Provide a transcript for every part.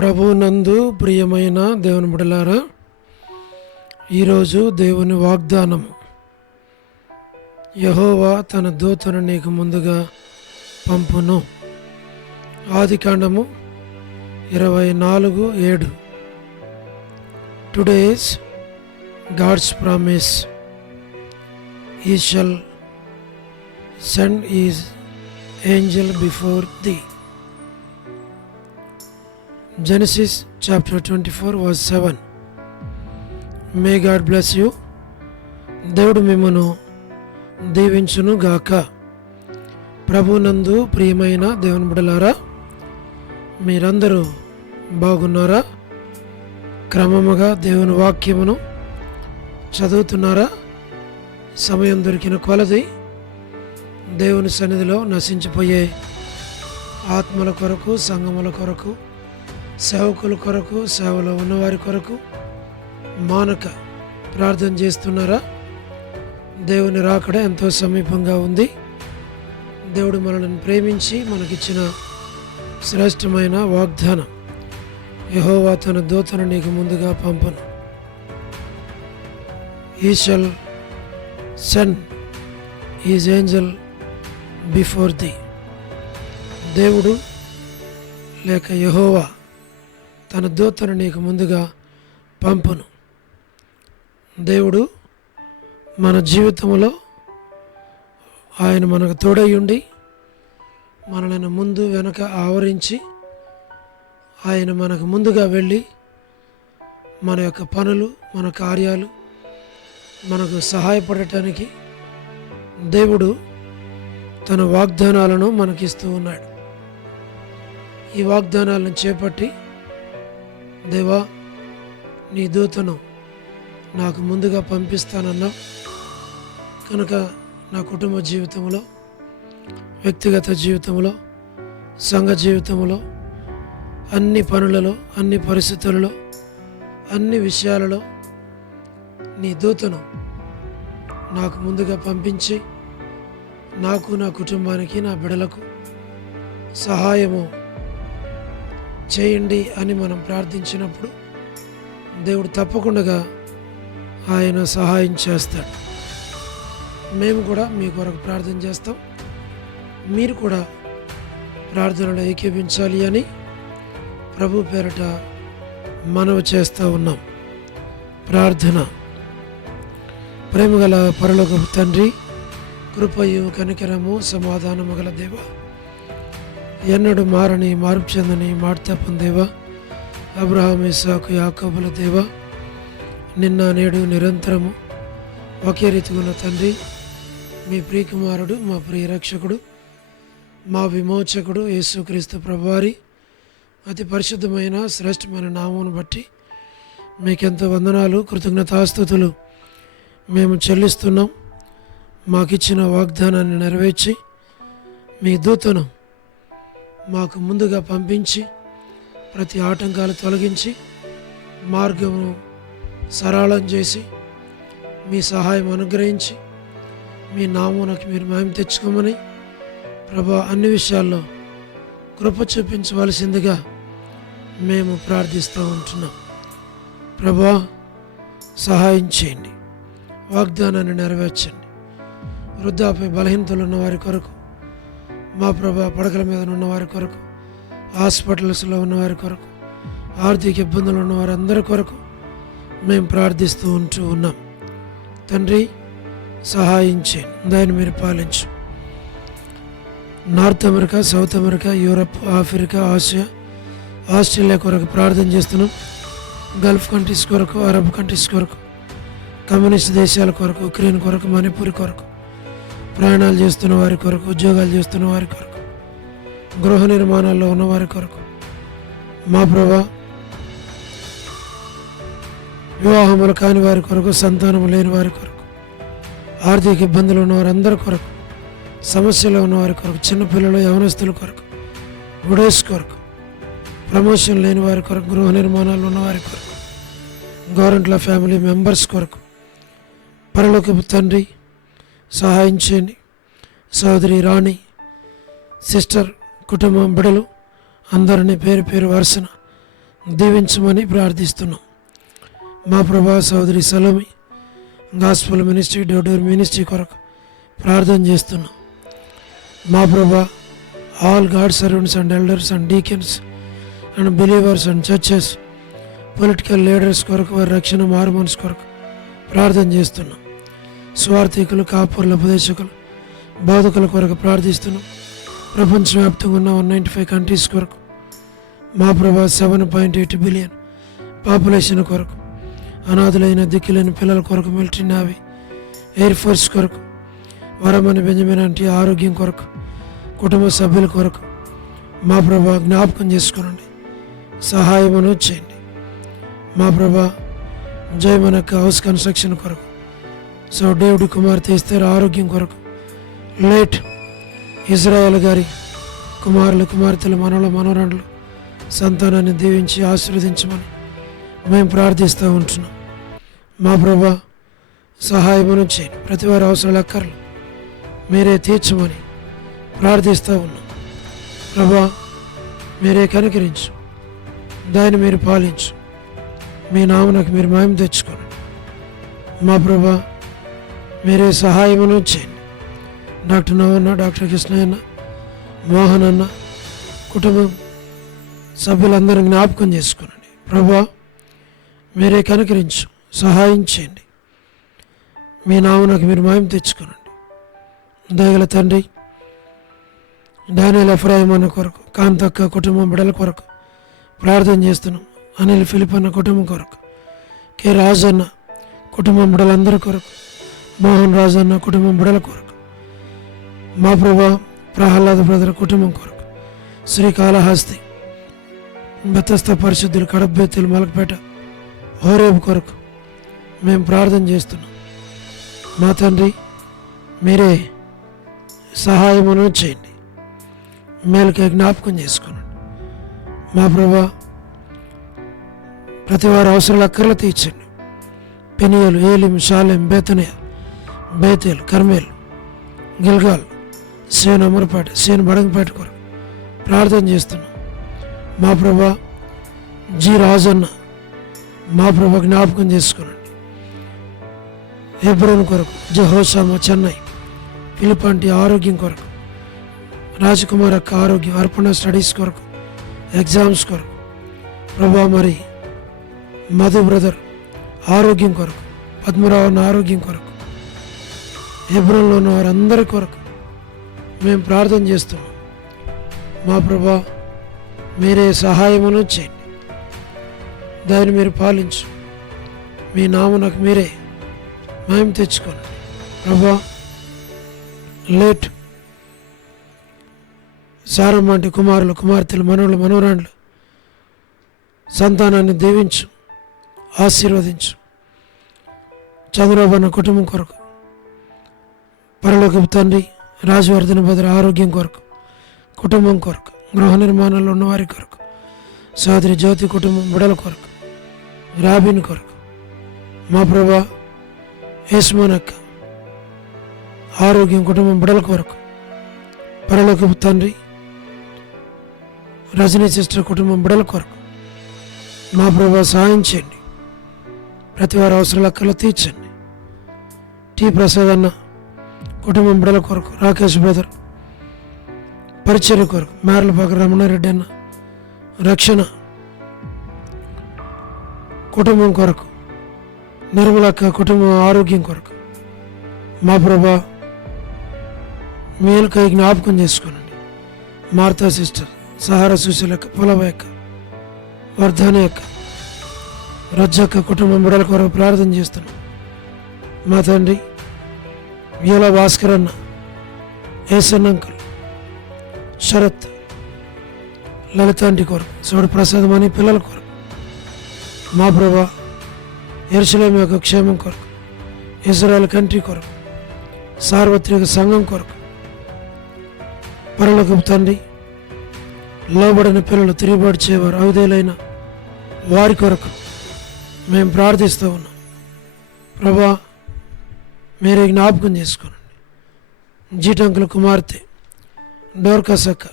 ప్రభువునందు ప్రియమైన దేవుని బిడ్డలారా, ఈరోజు దేవుని వాగ్దానము. యెహోవా తన దూతను నీకు ముందుగా పంపును. ఆదికాండము 24:7. Today's God's promise, He shall send his angel before thee. Genesis chapter 24:7. May God bless you. దేవుడు మిమ్మను దీవించును గాక. ప్రభునందు ప్రియమైన దేవుని బిడ్డలారా, మీరందరూ బాగున్నారా? క్రమముగా దేవుని వాక్యమును చదువుతున్నారా? సమయం దొరికిన కొలది దేవుని సన్నిధిలో నశించిపోయే ఆత్మల కొరకు, సంఘముల కొరకు, సేవకుల కొరకు, సేవలో ఉన్నవారి కొరకు మానక ప్రార్థన చేస్తున్నారా? దేవుని రాకడ ఎంతో సమీపంగా ఉంది. దేవుడు మనల్ని ప్రేమించి మనకిచ్చిన శ్రేష్టమైన వాగ్దానం, యెహోవా తన దూతను నీకు ముందుగా పంపను. He shall send his angel before thee. దేవుడు లేక యెహోవా తన దూతను నీకు ముందుగా పంపును. దేవుడు మన జీవితంలో ఆయన మనకు తోడయ్యుండి మనల్ని ముందు వెనక ఆవరించి ఆయన మనకు ముందుగా వెళ్ళి మన యొక్క పనులు, మన కార్యాలు మనకు సహాయపడటానికి దేవుడు తన వాగ్దానాలను మనకిస్తూ ఉన్నాడు. ఈ వాగ్దానాలను చేపట్టి, దేవా నీ దూతను నాకు ముందుగా పంపిస్తానన్నావు కనుక నా కుటుంబ జీవితంలో, వ్యక్తిగత జీవితంలో, సంఘ జీవితంలో, అన్ని పనులలో, అన్ని పరిస్థితులలో, అన్ని విషయాలలో నీ దూతను నాకు ముందుగా పంపించి నాకు, నా కుటుంబానికి, నా బిడ్డలకు సహాయము చేయండి అని మనం ప్రార్థించినప్పుడు దేవుడు తప్పకుండా ఆయన సహాయం చేస్తాడు. మేము కూడా మీ కొరకు ప్రార్థన చేస్తాం. మీరు కూడా ప్రార్థనలో ఏకీభించాలి అని ప్రభు పేరట మనవి చేస్తూ ఉన్నాం. ప్రార్థన. ప్రేమగల పరలోకపు తండ్రి, కృపయు కనికరము సమాధానము గల దేవ, ఎన్నడు మారని మార్పు చెందని మాట దేవ, అబ్రహాము ఇస్సాకు యాకోబుల దేవ, నిన్న నేడు నిరంతరము ఒకే రీతిగా ఉన్న తండ్రి, మీ ప్రియకుమారుడు, మా ప్రియ రక్షకుడు, మా విమోచకుడు యేసుక్రీస్తు ప్రభువారి అతి పరిశుద్ధమైన శ్రేష్టమైన నామమును బట్టి మీకెంతో వందనాలు, కృతజ్ఞతాస్తుతులు మేము చెల్లిస్తున్నాం. మాకిచ్చిన వాగ్దానాన్ని నెరవేర్చి మీ దూతను మాకు ముందుగా పంపించి ప్రతి ఆటంకాలు తొలగించి మార్గమును సరళం చేసి మీ సహాయం అనుగ్రహించి మీ నామమునకు మీరు మహిమ తెచ్చుకోమని ప్రభా అన్ని విషయాల్లో కృప చూపించవలసిందిగా మేము ప్రార్థిస్తూ ఉంటున్నాం. ప్రభా సహాయం చేయండి, వాగ్దానాన్ని నెరవేర్చండి. వృద్ధాప్య బలహీనతలు ఉన్న వారి కొరకు, మా ప్రభా పడకల మీద ఉన్న వారి కొరకు, హాస్పిటల్స్లో ఉన్నవారి కొరకు, ఆర్థిక ఇబ్బందులు ఉన్న వారందరి కొరకు మేము ప్రార్థిస్తూ ఉన్నాం. తండ్రి సహాయం చేయండి, దాన్ని మీరు పాలించు. North America, south America, Europe, Africa, Asia, Australia కొరకు ప్రార్థన చేస్తున్నాం. గల్ఫ్ కంట్రీస్ కొరకు, అరబ్ కంట్రీస్ కొరకు, కమ్యూనిస్ట్ దేశాల కొరకు, ఉక్రెయిన్ కొరకు, మణిపూర్ కొరకు, ప్రయాణాలు చేస్తున్న వారి కొరకు, ఉద్యోగాలు చేస్తున్న వారి కొరకు, గృహ నిర్మాణాల్లో ఉన్నవారి కొరకు, మా ప్రభా వివాహములు కాని వారి కొరకు, సంతానము లేని వారి కొరకు, ఆర్థిక ఇబ్బందులు ఉన్నవారందరి కొరకు, సమస్యలో ఉన్నవారి కొరకు, చిన్నపిల్లలు, యవనస్తుల కొరకు, విడోస్ కొరకు, ప్రమోషన్ లేని వారి కొరకు, గృహ నిర్మాణాలు ఉన్నవారి కొరకు, గవర్నమెంట్ల ఫ్యామిలీ మెంబర్స్ కొరకు పరలోకపు తండ్రి సహాయం చేయండి. సోదరి రాణి, సిస్టర్, కుటుంబం, బిడలు అందరినీ పేరు పేరు వరుసన దీవించమని ప్రార్థిస్తున్నాం. మా ప్రభా సోదరి Salome gospel ministry door ministry కొరకు ప్రార్థన చేస్తున్నాం. మా ప్రభా all God servants and elders and deacons and believers and churches political leaders కొరకు, వారి రక్షణ మారుమనసు కొరకు ప్రార్థన చేస్తున్నాం. స్వార్థికులు, కాపురుల, ఉపదేశకులు, బోధకుల కొరకు ప్రార్థిస్తున్నాం. ప్రపంచవ్యాప్తంగా ఉన్న 195 కంట్రీస్ కొరకు, మా ప్రభా 7.8 బిలియన్ పాపులేషన్ కొరకు, అనాథులైన దిక్కులేని పిల్లల కొరకు, మిలిటరీ, నేవీ, ఎయిర్ ఫోర్స్ కొరకు, వరమని బెంజమిన్ అంటే ఆరోగ్యం కొరకు, కుటుంబ సభ్యుల కొరకు మా ప్రభా జ్ఞాపకం చేసుకోనండి, సహాయమును చేయండి. మా ప్రభా జయమనక్క హౌస్ కన్స్ట్రక్షన్ కొరకు, సో డేవిడ్ కుమార్తె ఇస్తారు ఆరోగ్యం కొరకు, లేట్ ఇజ్రాయెల్ గారి కుమారులు, కుమార్తెలు, మనవరాండ్లు సంతానాన్ని దీవించి ఆశీర్వదించమని మేము ప్రార్థిస్తూ ఉంటున్నాం. మా ప్రభా సహాయమును చేయండి. ప్రతి వారి అవసరాలు, అక్కర్లు మీరే తీర్చమని ప్రార్థిస్తూ ఉన్నాం. ప్రభా మీరే కనికరించు, దాన్ని మీరు పాలించు, మీ నామనకు మీరు మహిమ తెచ్చుకోండి. మా ప్రభా మీరే సహాయమును చేయండి. డాక్టర్ నవన్న, డాక్టర్ కృష్ణయ్యన్న, మోహన్ అన్న కుటుంబం సభ్యులందరూ జ్ఞాపకం చేసుకోనండి. ప్రభా మీరే కనికరించు, సహాయం చేయండి, మీ నామనకు మీరు మహిమ తెచ్చుకోనండి. దయగల తండ్రి డానియల్ ఎఫ్రాయిం అన్న కొరకు, కాంతక్క కుటుంబం బిడల కొరకు ప్రార్థన చేస్తున్నాం. అనిల్ ఫిలిప్ అన్న కుటుంబం కొరకు, కె రాజన్న కుటుంబం బిడలందరి కొరకు, మోహన్ రాజు అన్న కుటుంబం బిడల కొరకు, మా ప్రభా ప్రహ్లాద బ్రదర్ కుటుంబం కొరకు, శ్రీకాళహస్తి బెతస్త పరిశుద్ధులు, కడబ్బెత్తులు, మలకపేట, హోరేబు కొరకు మేము ప్రార్థన చేస్తున్నాం. మా తండ్రి మీరే సహాయమును చేయండి, మేలుకే జ్ఞాపకం చేసుకోండి. మా ప్రభా ప్రతి వారి అవసరాలు, అక్కర్లు తీర్చండి. పెనియలు, ఏలిం, షాలెం, బేతనియా, బేతేల్, కర్మేల్, గిల్గాల్, సేను అమరపేట, సేను బడంగపేట కొరకు ప్రార్థన చేస్తున్నాం. మా ప్రభా జి రాజన్న మా ప్రభా జ్ఞాపకం చేసుకోనండి. హెబ్రోన్ కొరకు, జహోషామ చెన్నై, పిలుపంటి ఆరోగ్యం కొరకు, రాజకుమార్ అక్క ఆరోగ్యం, అర్పణ స్టడీస్ కొరకు, ఎగ్జామ్స్ కొరకు, ప్రభా మరి మధు బ్రదర్ ఆరోగ్యం కొరకు, పద్మరావు ఆరోగ్యం కొరకు, హెబ్రోన్లో ఉన్న వారందరి కొరకు మేము ప్రార్థన చేస్తున్నాం. మా ప్రభా మీరే సహాయమును చేయండి, దాన్ని మీరు పాలించు, మీ నామనకు మీరే మహిమ తెచ్చుకోండి. ప్రభా లేట్ సారమ్మంటి కుమారులు, కుమార్తెలు, మనవులు, మనవరాండ్లు సంతానాన్ని దీవించు, ఆశీర్వదించు. చంద్రబాబు అన్న కుటుంబం కొరకు, పరలోకపు తండ్రి రాజవర్ధన భద్ర ఆరోగ్యం కొరకు, కుటుంబం కొరకు, గృహ నిర్మాణంలో ఉన్నవారి కొరకు, సోదరి జ్యోతి కుటుంబం బిడల కొరకు, రాబిన్ కొరకు, మా ప్రభా యేసుమోనక్క ఆరోగ్యం, కుటుంబం బిడల కొరకు, పరలోకపు తండ్రి రజనీ సిస్టర్ కుటుంబం బిడల కొరకు మా ప్రభా సహాయం చేయండి. ప్రతి వారి అవసరాలు, అక్కర్లు తీర్చండి. టి ప్రసాద్ అన్న కుటుంబం బిడల కొరకు, రాకేష్ బ్రదర్ పరిచర్య కొరకు, మేర్లపాక రమణారెడ్డి అన్న రక్షణ కుటుంబం కొరకు, నిర్మలక్క కుటుంబం ఆరోగ్యం కొరకు మా ప్రభా మేలుకై జ్ఞాపకం చేసుకోనండి. మార్తా సిస్టర్, సహారా సుశీలక్క, పొలవయ్యక్క, వర్ధని అక్క, రజ్జక్క కుటుంబం బిడల కొరకు ప్రార్థన చేస్తున్నాం. మా తండ్రి వ్యూల భాస్కర్ అన్న, ఏసన్ అంకుల్, శరత్, లలితాంటి కొరకు, సోడు ప్రసాదం అని పిల్లల కొరకు మా ప్రభా యెరూషలేము యొక్క క్షేమం కొరకు, ఇజ్రాయెల్ కంట్రీ కొరకు, సార్వత్రిక సంఘం కొరకు, పరలోకపు తండ్రి లోబడిన పిల్లలు, తిరుగుబాటు చేయవారు, అవిధేయులైన వారి కొరకు మేము ప్రార్థిస్తూ ఉన్నాం. ప్రభా మీరే జ్ఞాపకం చేసుకోనండి. జీటంకుల కుమార్తె డోర్కస్ అక్క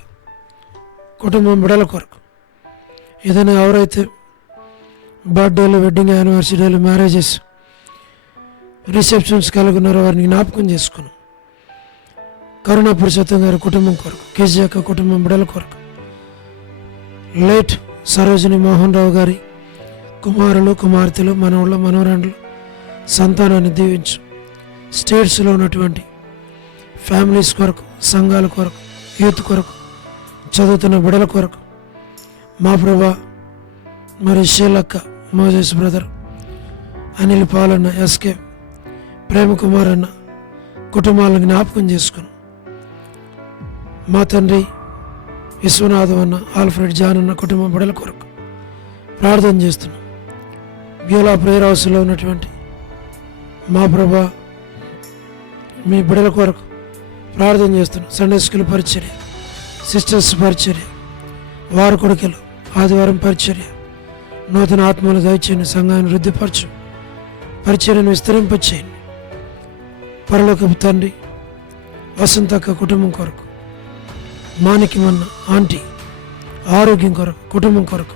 కుటుంబం బిడల కొరకు, ఏదైనా ఎవరైతే బర్త్డేలు, వెడ్డింగ్ యానివర్సరీలు, మ్యారేజెస్, రిసెప్షన్స్ కలిగి ఉన్నారో వారిని జ్ఞాపకం చేసుకున్నాం. కరుణా పురుషోత్తం గారి కుటుంబం కొరకు, కేజీ యొక్క కుటుంబం బిడ్డల కొరకు, లేట్ సరోజిని మోహన్ రావు గారి కుమారులు, కుమార్తెలు, మనవళ్ళు, మనవరాండ్లు సంతానాన్ని దీవించు. స్టేట్స్లో ఉన్నటువంటి ఫ్యామిలీస్ కొరకు, సంఘాల కొరకు, యూత్ కొరకు, చదువుతున్న బిడ్డల కొరకు మా ప్రభా, మరి షీలక్క, మోజెస్ బ్రదర్, అనిల్ పాలన్న, ఎస్కే, ప్రేమకుమార్ అన్న కుటుంబాలను జ్ఞాపకం చేసుకుని మా తండ్రి విశ్వనాథం అన్న, ఆల్ఫ్రెడ్ జాన్ అన్న కుటుంబం బిడ్డల కొరకు ప్రార్థన చేస్తున్నాం. బ్యూలా ప్రేయర్ హౌస్లో ఉన్నటువంటి మా ప్రభా, మీ బిడ్డల కొరకు ప్రార్థన చేస్తున్నాం. సండే స్కూల్ పరిచర్య, సిస్టర్స్ పరిచర్య, వారి కొడుకులు ఆదివారం పరిచర్య, నూతన ఆత్మలు దయచేయండి. సంఘాన్ని వృద్ధిపరచు, పరిచర్యను విస్తరింపచేయండి. పరలోకపు తండ్రి వసంతక్క కుటుంబం కొరకు, మాణిక్యమన్న ఆంటీ ఆరోగ్యం కొరకు, కుటుంబం కొరకు,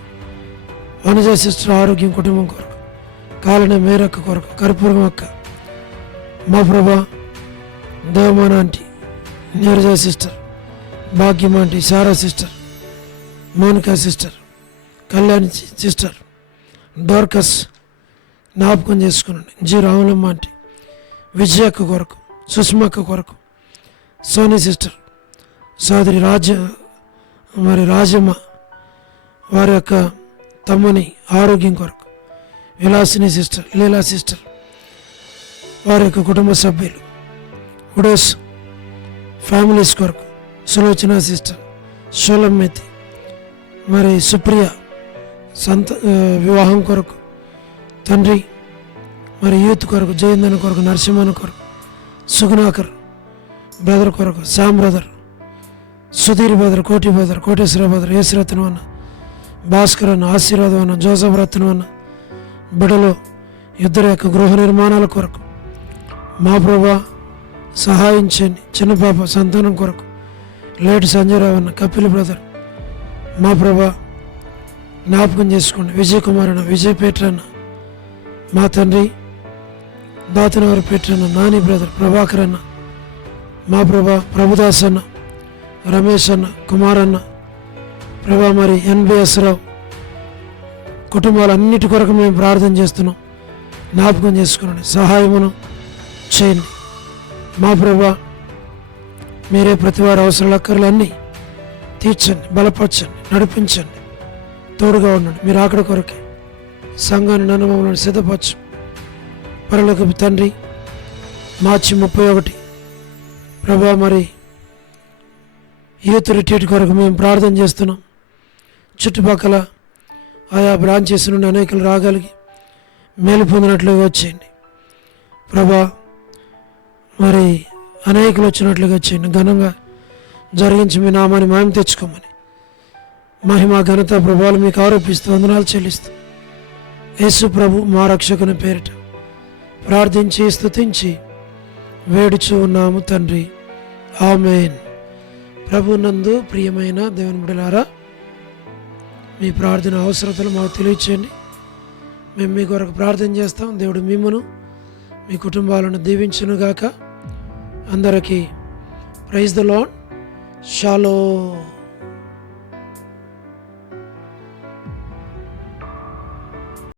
వనజ సిస్టర్ ఆరోగ్యం, కుటుంబం కొరకు, కాలనీ మేరక్క కొరకు, కర్పూరం అక్క, మా ప్రభా, Devamana aunty, Neeraja sister, Bhagyam aunty, Sarah sister, Monica sister, Kalyani sister, Dorcas జ్ఞాపకం చేసుకున్నాండి. జి రాములమ్మ ఆంటీ, విజయక్క కొరకు, సుష్మక్క కొరకు, సోనీ సిస్టర్, సోదరి రాజమ్మ వారి యొక్క తమ్ముని ఆరోగ్యం కొరకు, విలాసిని సిస్టర్, లీలా సిస్టర్ వారి యొక్క కుటుంబ సభ్యులు, ఉడోస్ ఫ్యామిలీస్ కొరకు, సులోచన సిస్టర్, షోలమ్మేతి, మరి సుప్రియ వివాహం కొరకు తండ్రి, మరి యూత్ కొరకు, జయందన్ కొరకు, నరసింహన్ కొరకు, సుగుణాకర్ బ్రదర్ కొరకు, శామ్ బ్రదర్, సుధీర్ బ్రదర్, కోటి బ్రదర్, కోటేశ్వర బ్రదర్, యేసురత్నం అన్న, భాస్కర్ అన్న, ఆశీర్వాదం అన్న, జోసఫ్ రత్నం అన్న బిడలో ఇద్దరు యొక్క గృహ నిర్మాణాల కొరకు మా ప్రభా సహాయం చేయండి. చిన్న పాప సంతానం కొరకు లేట్ సంజయరావు అన్న, కపిల్ బ్రదర్ మా ప్రభా జ్ఞాపకం చేసుకోండి. విజయ్ కుమార్ అన్న, విజయ్ పేటర్ అన్న, మా తండ్రి దాతనవర పేటర్ అన్న, నాని బ్రదర్, ప్రభాకర్ అన్న, మా ప్రభా, ప్రభుదాస్ అన్న, రమేష్ అన్న, కుమార్ అన్న ప్రభా, మరి ఎన్బిఎస్ రావు కుటుంబాలన్నిటి కొరకు మేము ప్రార్థన చేస్తున్నాం. జ్ఞాపకం చేసుకునండి, సహాయమును చేయండి. మా ప్రభా, మీరే ప్రతి వారి అవసరాల అక్కర్లన్నీ తీర్చండి, బలపరచండి, నడిపించండి, తోడుగా ఉండండి. మీరు అక్కడ కొరకే సంఘాన్ని నన్ను మమ్మల్ని సిద్ధపరచు. పరలోకపు తండ్రి, మార్చి 31 ప్రభా, మరి యూత్ రిట్రీట్ కొరకు మేము ప్రార్థన చేస్తున్నాం. చుట్టుపక్కల ఆయా బ్రాంచెస్ నుండి అనేకలు రాగలిగి మేలు పొందినట్లుగా వచ్చేయండి ప్రభా. మరి అనేకులు వచ్చినట్లుగా వచ్చేయండి. ఘనంగా జరిగించి మీ నామాన్ని మహిమ తెచ్చుకోమని, మహిమ ఘనత ప్రభావాలు మీకు ఆరోపిస్తూ వందనాలు చెల్లిస్తూ యేసు ప్రభు మా రక్షకుని పేరిట ప్రార్థించి స్తుతించి వేడుచు ఉన్నాము తండ్రి, ఆమేన్. ప్రభు నందు ప్రియమైన దేవుని బిడ్డలారా, మీ ప్రార్థన అవసరతలు మాకు తెలియచేయండి. మేము మీ కొరకు ప్రార్థన చేస్తాం. దేవుడు మిమ్మును మీ కుటుంబాలను దీవించునుగాక. అందరికీ ప్రైజ్ ద లార్డ్. షాలోమ్.